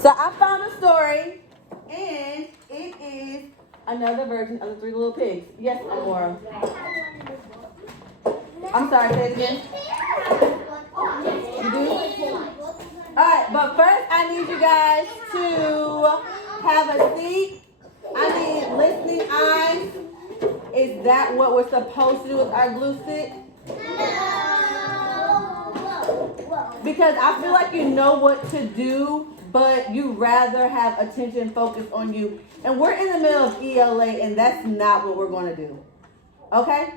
So I found a story, and it is another version of the Three Little Pigs. Yes, Amora. I'm sorry, say it again. You do? Alright, but first I need you guys to have a seat. I need listening eyes. Is that what we're supposed to do with our glue stick? Because I feel like you know what to do, but you rather have attention focused on you. And we're in the middle of ELA, and that's not what we're going to do. Okay?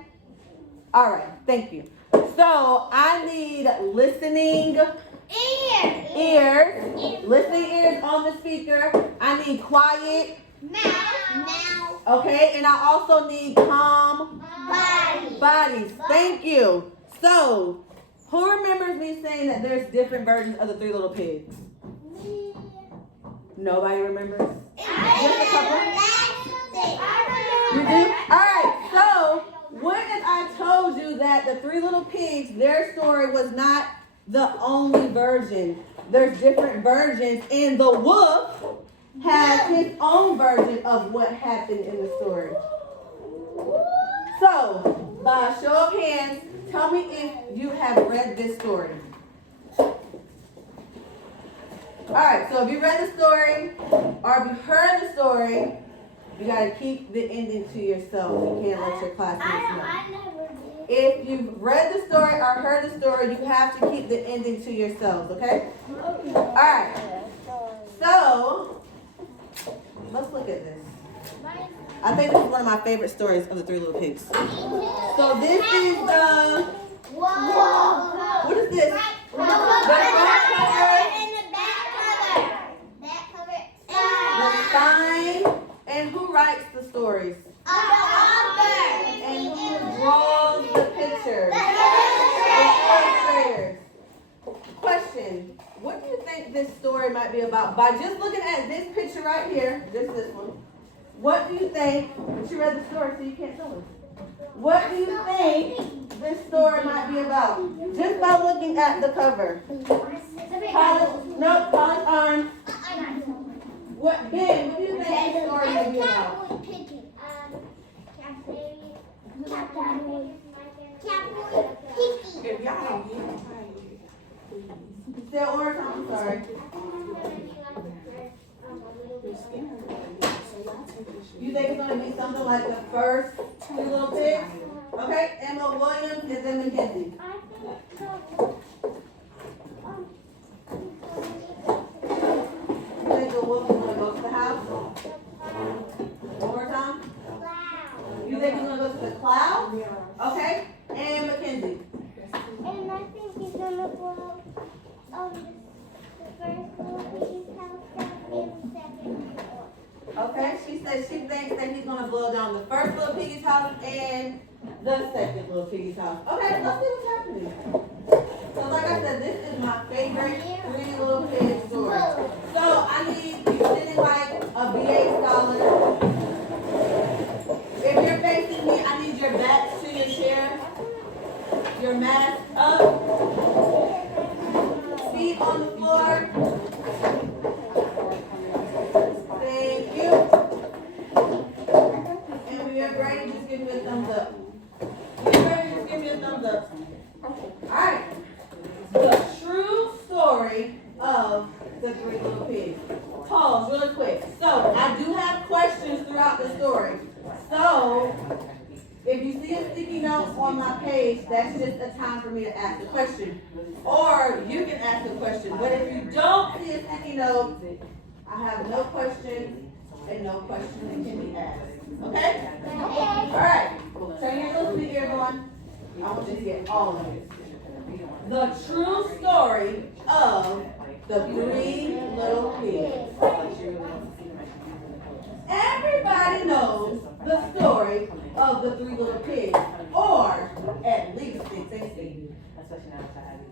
All right. Thank you. So I need listening ears. Listening ears on the speaker. I need quiet mouth. Okay, and I also need calm bodies. Thank you. So, who remembers me saying that there's different versions of the Three Little Pigs? Nobody remembers? Just a couple? You do? Alright, so what if I told you that the Three Little Pigs, their story was not the only version? There's different versions, and the wolf has his own version of what happened in the story. So, by a show of hands, tell me if you have read this story. Alright, so if you read the story, or if you heard the story, you got to keep the ending to yourself. You can't let your classmates know. If you've read the story or heard the story, you have to keep the ending to yourselves, okay? Alright, so let's look at this. I think this is one of my favorite stories of the Three Little Pigs. So this is the... What is this? The front cover. The spine. And who writes the stories? The author. And who draws the pictures? The illustrators. Question. What do you think this story might be about? By just looking at this picture right here, this one. What do you think? She read the story, so you can't tell us. What do you think this story might be about? Just by looking at the cover. College arms. Ben, what do you think this story might be about? If y'all don't get it, say it one more time, I'm sorry. You think it's going to be something like the first Three Little Pigs? Okay, Emma Williams and then Mackenzie. You think the wolf is going to go to the house? One more time? You think he's going to go to the cloud? Okay, and Mackenzie. And I think he's gonna blow the first little piggy's house down and the second floor. Okay, she says she thinks that he's gonna blow down the first little piggy's house and the second little piggy's house. Okay, let's see what's happening. So like I said, this is my favorite Three Little Pigs story. So I need you sitting like a BA scholar. If you're facing me, I need your backs to your chair. Your mask up, feet on the floor. Thank you. And when you're ready, just give me a thumbs up. When you're ready, just give me a thumbs up. Alright. The true story of the Three Little Pigs. Pause really quick. So, I do have questions throughout the story. So, if you see a sticky note on my page, that's just a time for me to ask a question. Or you can ask a question. But if you don't see a sticky note, I have no questions and no question that can be asked. Okay? Alright. Turn your listening ears on. I want you to get all of it. The true story of the Three Little Pigs. Everybody knows the story of the Three Little Pigs, or at least they think they do.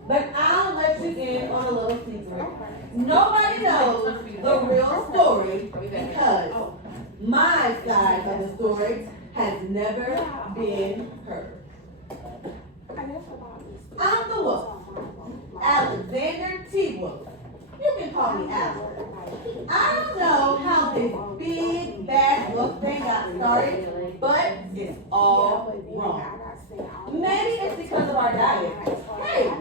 But I'll let you in on a little secret. Nobody knows the real story because my side of the story has never been heard. I'm the wolf, Alexander T. Wolf. You can call me Aloud. sorry, but it's all wrong. Maybe it's because of our diet. Hey,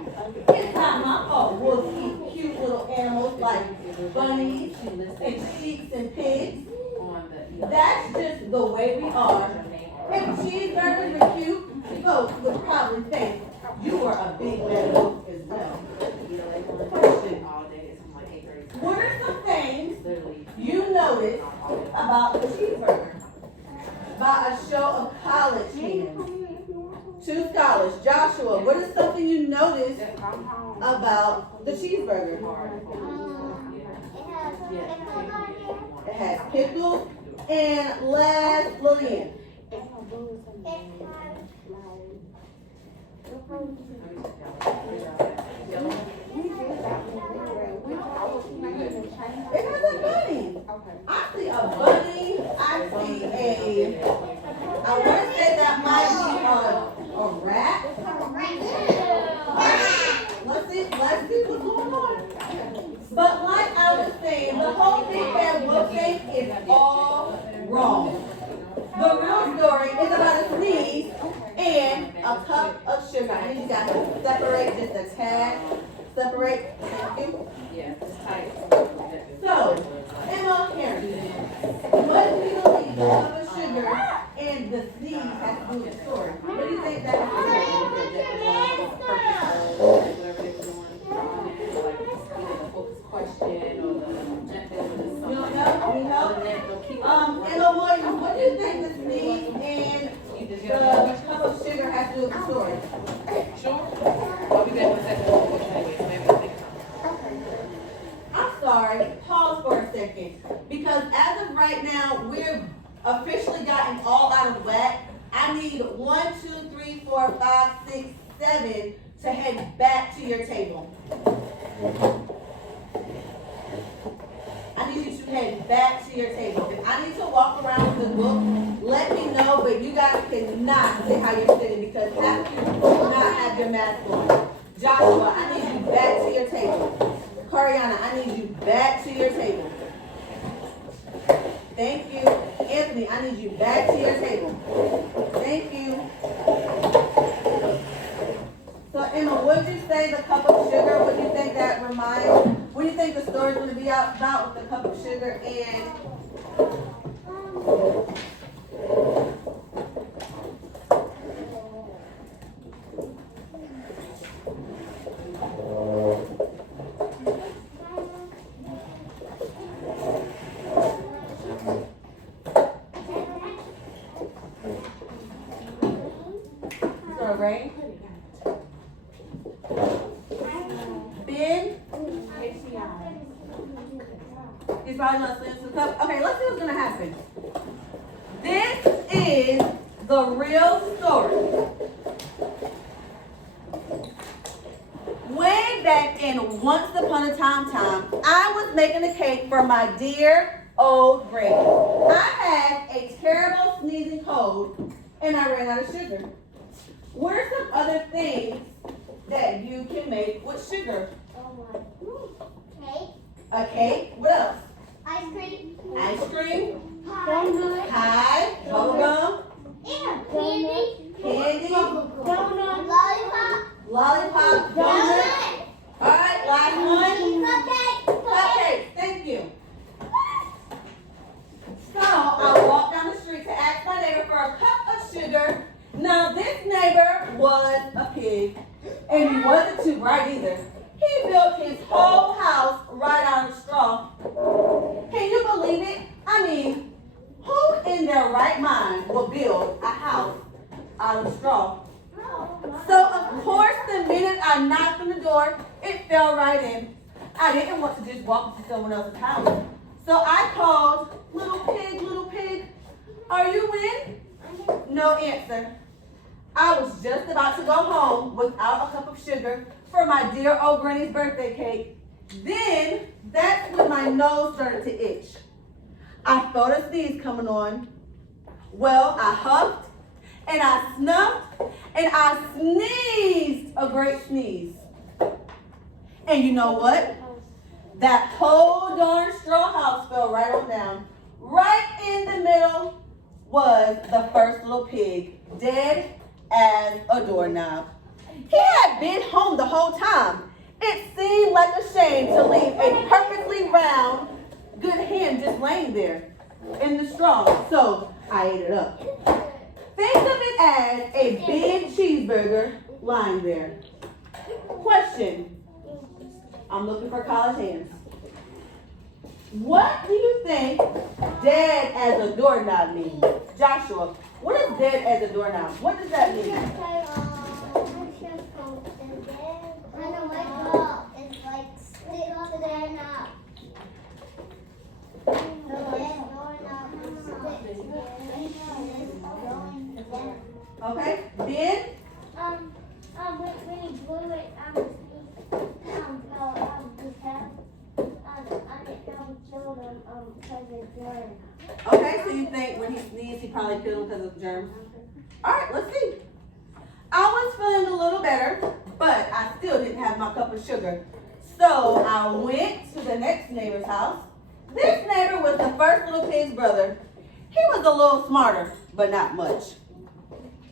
it's not my fault wolves eat cute little animals like bunnies and sheep and pigs. That's just the way we are. If cheeseburgers were cute, folks would probably think you were a big bad wolf as well. Question. What are some things you noticed about the cheeseburger? By a show of college hands. 2 scholars. Joshua, what is something you noticed about the cheeseburger? It has pickles. And last, Lillian. It has a bunny. I see a bunny. I see I want to say that might be a rat. Let's see what's going on. But like I was saying, the whole big bad wolf thing is all wrong. The real story is about a sneeze and a cup of sugar. I need you guys to separate just a tad. Separate. Thank you. Yeah, it's tight. So, Emma, Karen, what do you believe the cup of sugar and the sneeze has to do with the story? What do you think that has to do with? Whatever they were doing, like either the focus question or the objective or You something. don't know? We know? Emma Williams, what do you think the sneeze and the cup of sugar has to do with the story? Sure. I'll be back in a second. Maybe I'll think about it. I'm sorry, pause for a second. Because as of right now, we're officially gotten all out of whack. I need 1, 2, 3, 4, 5, 6, 7 to head back to your table. I need you to head back to your table. If I need to walk around with the book, let me know, but you guys cannot sit how you're sitting because half of you do not have your mask on. Joshua, I need you back to your table. Cariana, I need you back to your table. Thank you. Anthony, I need you back to your table. Thank you. So Emma, what did you say the cup of sugar? What do you think that reminds? What do you think the story's going to be about with the cup of sugar and? Rain? Ben? He's probably not sleeping some cup. Okay, let's see what's gonna happen. This is the real story. Way back in Once Upon a Time, I was making a cake for my dear old granny. I had a terrible sneezing cold and I ran out of sugar. What are some other things that you can make with sugar? Cake. A cake. What else? Ice cream. Ice cream. Donut. Pie. Bubblegum. Yeah. Candy. Candy. Donut. Lollipop. Lollipop. Donut. All right, last one. Cupcake. Cupcake. Thank you. So I walked down the street to ask my neighbor for a cup of sugar. Now this neighbor was a pig, and he wasn't too bright either. He built his whole house right out of straw. Can you believe it? I mean, who in their right mind will build a house out of straw? So of course, the minute I knocked on the door, it fell right in. I didn't want to just walk into someone else's house. So I called, little pig, are you in? No answer. I was just about to go home without a cup of sugar for my dear old granny's birthday cake. Then, that's when my nose started to itch. I felt a sneeze coming on. Well, I huffed, and I snuffed, and I sneezed a great sneeze. And you know what? That whole darn straw house fell right on down. Right in the middle was the first little pig, dead as a doorknob. He had been home the whole time. It seemed like a shame to leave a perfectly round, good hen just laying there in the straw, so I ate it up. Think of it as a big cheeseburger lying there. Question. I'm looking for college hands. What do you think dead as a doorknob means? Joshua, what is dead as a doorknob? What does that mean? Okay, Ben? When he blew it, Okay, so you think when he sneezed, he probably killed him because of germs? All right, let's see. I was feeling a little better, but I still didn't have my cup of sugar. So I went to the next neighbor's house. This neighbor was the first little pig's brother. He was a little smarter, but not much.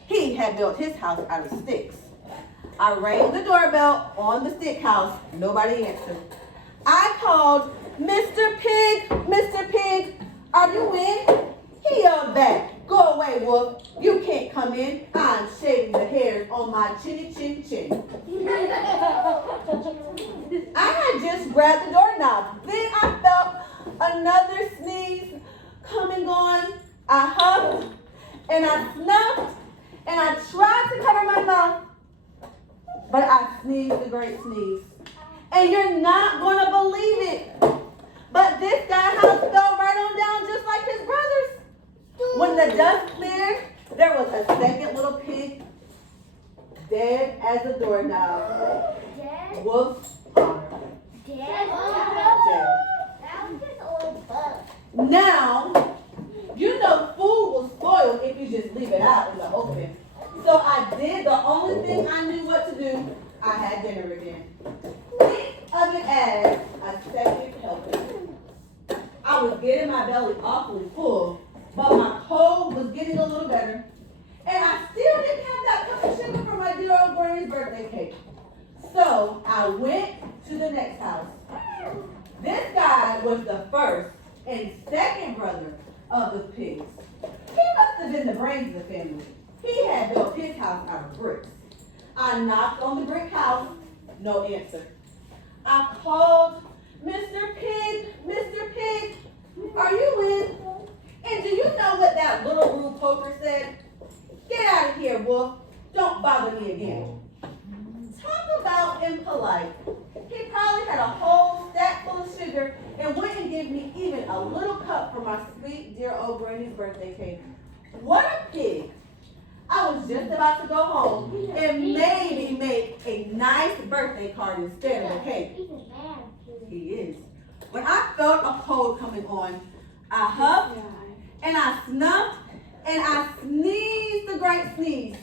He had built his house out of sticks. I rang the doorbell on the stick house. Nobody answered. I called, Mr. Pig, are you in? He yelled back, go away, Wolf. You can't come in. I'm shaving the hairs on my chinny chin chin. I had just grabbed the doorknob. Then I felt another sneeze coming on. I huffed and I snuffed and I tried to cover my mouth, but I sneezed a great sneeze. And you're not going to believe it, but this guy's house fell right on down just like his brother's. When the dust cleared, there was a second little pig, dead as a doorknob. Dead? Wolf's honor. Dead? Now, you know food will spoil if you just leave it out in the open. So I did the only thing I knew what to do. I had dinner again. Think of it as a second helping. I was getting my belly awfully full, but my cold was getting a little better. And I still didn't have that cup of sugar for my dear old granny's birthday cake. So I went to the next house. This guy was the first and second brother of the pigs. He must have been the brains of the family. He had built his house out of bricks. I knocked on the brick house, no answer. I called, Mr. Pig, are you in? And do you know what that little rude poker said? Get out of here, Wolf. Don't bother me again. Talk about impolite. He probably had a whole stack full of sugar and wouldn't give me even a little cup for my sweet, dear old granny's birthday cake. What a pig. I was just about to go home and maybe make a nice birthday card instead of a cake. He is. When I felt a cold coming on, I huffed and I snuffed and I sneezed a great sneeze.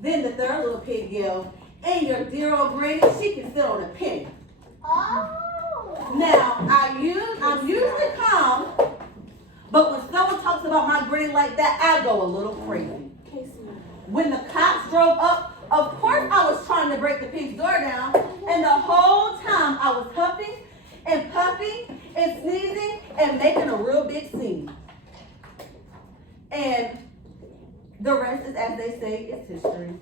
Then the third little pig yelled, and your dear old granny, she can sit on a penny. Oh. Now, I'm usually calm, but when someone talks about my granny like that, I go a little crazy. When the cops drove up, of course I was trying to break the pig's door down, and the whole time I was huffing and puffing and sneezing and making a real big scene. And the rest is, as they say, it's history.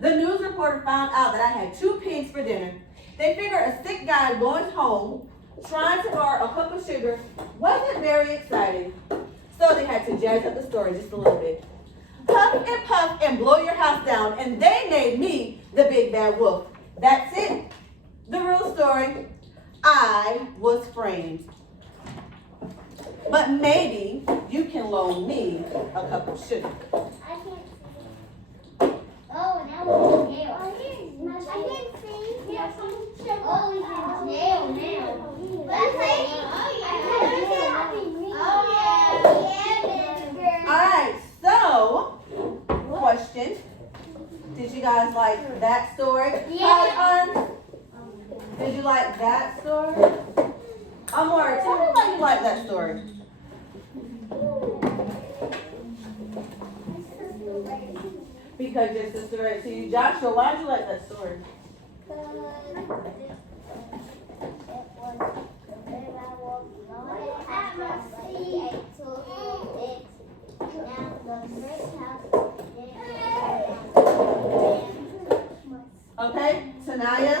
The news reporter found out that I had 2 pigs for dinner. They figured a sick guy going home, trying to borrow a cup of sugar, wasn't very exciting. So they had to jazz up the story just a little bit. Puff and blow your house down, and they made me the big bad wolf. That's it. The real story. I was framed. But maybe you can loan me a cup of sugar. I can't see. Oh, now we're in jail. I can't see. Yeah, oh, he's in jail now. But I say, All right, so, question. Did you guys like that story? Yeah. Did you like that story? Amora, tell me why you like that story. Because your sister read it to you. Joshua, why'd you like that story? Okay, Tanaya?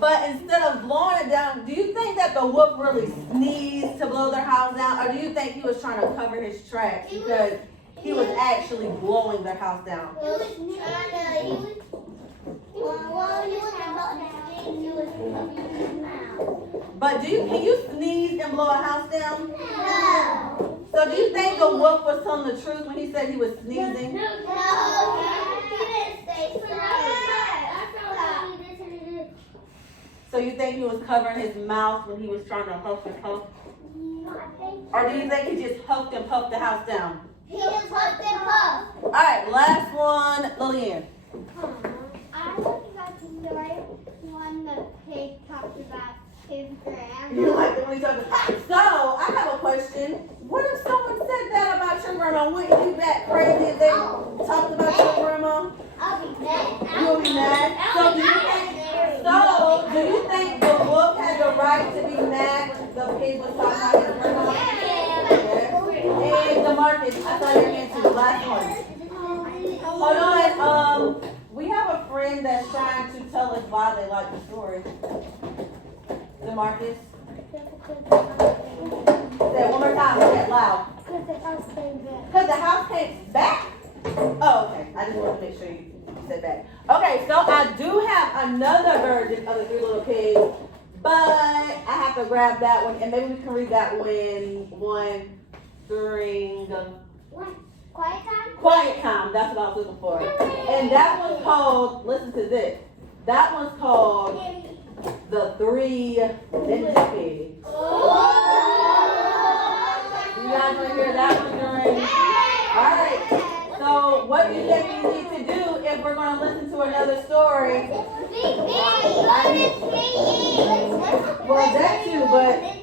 But instead of blowing it down, do you think that the whoop really sneezed to blow their house down? Or do you think he was trying to cover his tracks because he was actually blowing their house down? But can you sneeze and blow a house down? No. So do you think the wolf was telling the truth when he said he was sneezing? No, he didn't say sorry. So you think he was covering his mouth when he was trying to huff and puff? Or do you think he just huffed and puffed the house down? He just huffed and puffed. All right, last one, Lillian. I want to go to the story when the pig talked about his grandma. You like it when he talks about. So I have a question. What if someone said that about your grandma? Wouldn't you that crazy if they talked about your grandma? I'll be mad. You'll be mad. So do you think the wolf had the right to be mad when the pig was talking about his grandma? Yes. And DeMarcus, I saw your hand too. Last one. Hold on. We have a friend that's trying to tell us why they like the story. DeMarcus. Say it one more time. Say it loud. Because the house came back? Oh, okay. I just wanted to make sure you said back. Okay, so I do have another version of the Three Little Pigs, but I have to grab that one, and maybe we can read that one during Quiet time? quiet time. That's what I was looking for. And that one's called, listen to this, that one's called The Three Ninja Pigs. You guys want to hear that one during? All right. So what do you think we need to do if we're going to listen to another story? Well, that too, but